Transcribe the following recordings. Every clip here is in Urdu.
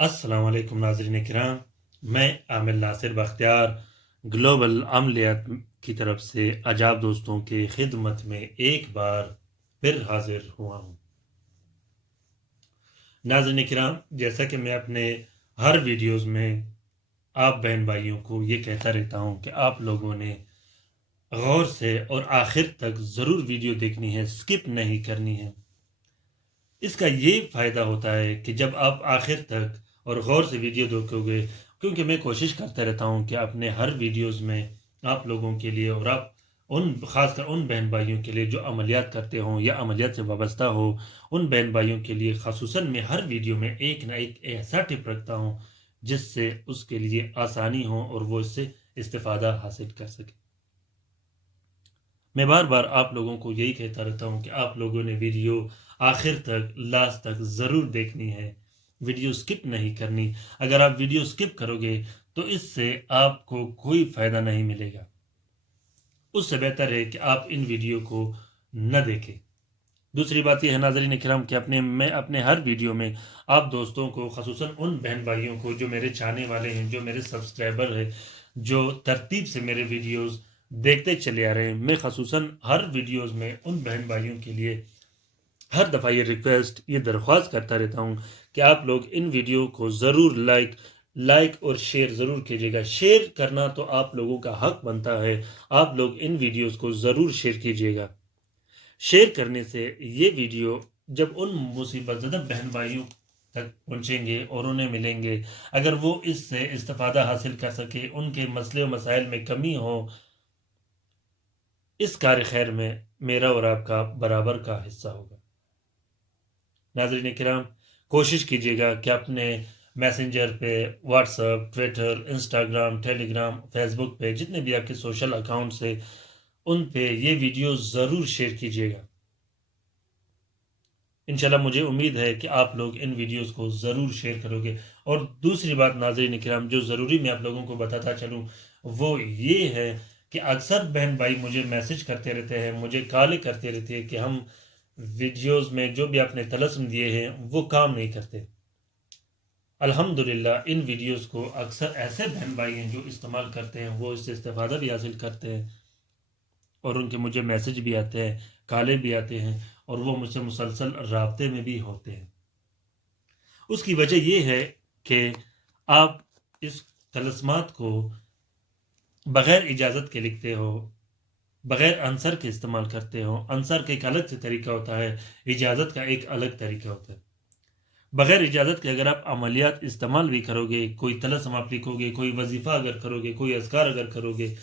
السلام علیکم ناظرین کرام، میں عامر ناصر بختیار گلوبل عملیات کی طرف سے عجاب دوستوں کے خدمت میں ایک بار پھر حاضر ہوا ہوں۔ ناظرین کرام، جیسا کہ میں اپنے ہر ویڈیوز میں آپ بہن بھائیوں کو یہ کہتا رہتا ہوں کہ آپ لوگوں نے غور سے اور آخر تک ضرور ویڈیو دیکھنی ہے، سکپ نہیں کرنی ہے۔ اس کا یہ فائدہ ہوتا ہے کہ جب آپ آخر تک اور غور سے ویڈیو دیکھو گے، کیونکہ میں کوشش کرتا رہتا ہوں کہ اپنے ہر ویڈیوز میں آپ لوگوں کے لیے اور آپ خاص کر ان بہن بھائیوں کے لیے جو عملیات کرتے ہوں یا عملیات سے وابستہ ہو، ان بہن بھائیوں کے لیے خصوصاً میں ہر ویڈیو میں ایک نہ ایک ایسا ٹپ رکھتا ہوں جس سے اس کے لیے آسانی ہو اور وہ اس سے استفادہ حاصل کر سکے۔ میں بار بار آپ لوگوں کو یہی کہتا رہتا ہوں کہ آپ لوگوں نے ویڈیو آخر تک لاسٹ تک ضرور دیکھنی ہے، ویڈیو سکپ نہیں کرنی۔ اگر آپ ویڈیو سکپ کرو گے تو اس سے آپ کو کوئی فائدہ نہیں ملے گا۔ اس سے بہتر ہے کہ آپ ان ویڈیو کو نہ دیکھیں۔ دوسری بات یہ ہے ناظرین کرام کہ میں اپنے ہر ویڈیو میں آپ دوستوں کو، خصوصاً ان بہن بھائیوں کو جو میرے چاہنے والے ہیں، جو میرے سبسکرائبر ہیں، جو ترتیب سے میرے ویڈیوز دیکھتے چلے آ رہے ہیں، میں خصوصاً ہر ویڈیوز میں ان بہن بھائیوں کے لیے ہر دفعہ یہ ریکویسٹ، یہ درخواست کرتا رہتا ہوں کہ آپ لوگ ان ویڈیو کو ضرور لائک اور شیئر ضرور کیجیے گا۔ شیئر کرنا تو آپ لوگوں کا حق بنتا ہے، آپ لوگ ان ویڈیوز کو ضرور شیئر کیجیے گا۔ شیئر کرنے سے یہ ویڈیو جب ان مصیبت زدہ بہن بھائیوں تک پہنچیں گے اور انہیں ملیں گے، اگر وہ اس سے استفادہ حاصل کر سکے، ان کے مسئلے و مسائل میں کمی ہو، اس کار خیر میں میرا اور آپ کا برابر کا حصہ ہوگا۔ ناظرین کرام، کوشش کیجیے گا کہ اپنے میسنجر پہ، واٹس ایپ، ٹویٹر، انسٹاگرام، ٹیلی گرام، فیس بک پہ، جتنے بھی آپ کے سوشل اکاؤنٹس ہیں، ان پہ یہ ویڈیو ضرور شیئر کیجیے گا۔ انشاءاللہ مجھے امید ہے کہ آپ لوگ ان ویڈیوز کو ضرور شیئر کرو گے۔ اور دوسری بات ناظرین کرام جو ضروری میں آپ لوگوں کو بتاتا چلوں وہ یہ ہے کہ اکثر بہن بھائی مجھے میسج کرتے رہتے ہیں، مجھے کالیں کرتے رہتے ہیں کہ ہم ویڈیوز میں جو بھی آپ نے طلسم دیے ہیں وہ کام نہیں کرتے۔ الحمدللہ ان ویڈیوز کو اکثر ایسے بہن بھائی ہیں جو استعمال کرتے ہیں، وہ اس سے استفادہ بھی حاصل کرتے ہیں اور ان کے مجھے میسج بھی آتے ہیں، کالیں بھی آتے ہیں اور وہ مجھ سے مسلسل رابطے میں بھی ہوتے ہیں۔ اس کی وجہ یہ ہے کہ آپ اس طلسمات کو بغیر اجازت کے لکھتے ہو، بغیر عنصر کے استعمال کرتے ہو۔ عنصر کا ایک الگ سے طریقہ ہوتا ہے، اجازت کا ایک الگ طریقہ ہوتا ہے۔ بغیر اجازت کے اگر آپ عملیات استعمال بھی کرو گے، کوئی طلسم آپ لکھو گے، کوئی وظیفہ اگر کرو گے، کوئی اذکار اگر کرو گے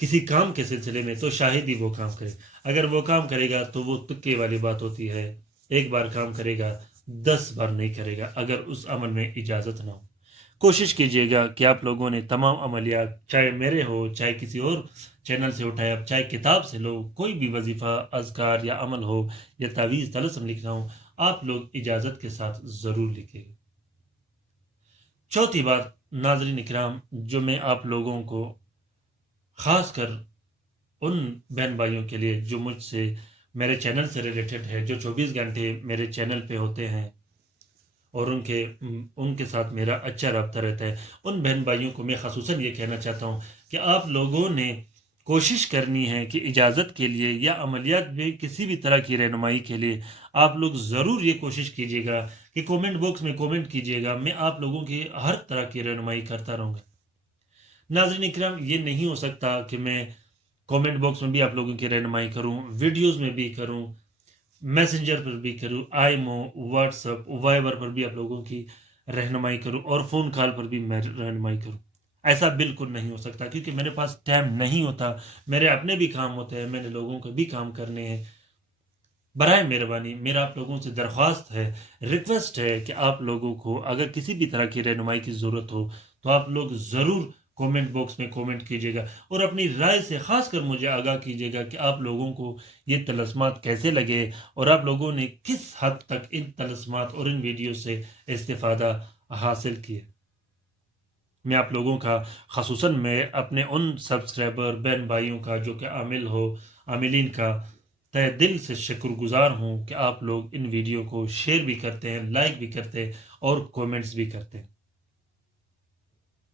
کسی کام کے سلسلے میں، تو شاہد ہی وہ کام کرے۔ اگر وہ کام کرے گا تو وہ تکے والی بات ہوتی ہے، ایک بار کام کرے گا 10 بار نہیں کرے گا اگر اس عمل میں اجازت نہ ہو۔ کوشش کیجیے گا کہ آپ لوگوں نے تمام عملیات، چاہے میرے ہو، چاہے کسی اور چینل سے اٹھایا، چاہے کتاب سے لو، کوئی بھی وظیفہ، اذکار یا عمل ہو یا تعویذ طلسم لکھنا ہو، آپ لوگ اجازت کے ساتھ ضرور لکھیں گے۔ چوتھی بات ناظرین اکرام جو میں آپ لوگوں کو خاص کر ان بہن بھائیوں کے لیے جو مجھ سے میرے چینل سے ریلیٹڈ ہے، جو 24 گھنٹے میرے چینل پہ ہوتے ہیں اور ان کے ساتھ میرا اچھا رابطہ رہتا ہے، ان بہن بھائیوں کو میں خصوصاً یہ کہنا چاہتا ہوں کہ آپ لوگوں نے کوشش کرنی ہے کہ اجازت کے لیے یا عملیات میں کسی بھی طرح کی رہنمائی کے لیے آپ لوگ ضرور یہ کوشش کیجیے گا کہ کومنٹ باکس میں کومنٹ کیجیے گا، میں آپ لوگوں کی ہر طرح کی رہنمائی کرتا رہوں گا۔ ناظرین اکرام، یہ نہیں ہو سکتا کہ میں کومنٹ باکس میں بھی آپ لوگوں کی رہنمائی کروں، ویڈیوز میں بھی کروں، میسنجر پر بھی کروں، آئیمو، واٹس ایپ، وائبر پر بھی آپ لوگوں کی رہنمائی کروں اور فون کال پر بھی میں رہنمائی کروں۔ ایسا بالکل نہیں ہو سکتا کیونکہ میرے پاس ٹائم نہیں ہوتا، میرے اپنے بھی کام ہوتے ہیں، میں نے لوگوں کو بھی کام کرنے ہیں۔ برائے مہربانی میرا آپ لوگوں سے درخواست ہے، ریکویسٹ ہے کہ آپ لوگوں کو اگر کسی بھی طرح کی رہنمائی کی ضرورت ہو تو آپ لوگ ضرور کومنٹ باکس میں کومنٹ کیجیے گا اور اپنی رائے سے خاص کر مجھے آگاہ کیجیے گا کہ آپ لوگوں کو یہ طلسمات کیسے لگے اور آپ لوگوں نے کس حد تک ان طلسمات اور ان ویڈیو سے استفادہ حاصل کیے۔ میں آپ لوگوں کا خصوصاً میں اپنے ان سبسکرائبر بہن بھائیوں کا جو کہ عاملین کا تہ دل سے شکر گزار ہوں کہ آپ لوگ ان ویڈیو کو شیئر بھی کرتے ہیں، لائک بھی کرتے ہیں اور کومنٹس بھی کرتے ہیں۔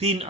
3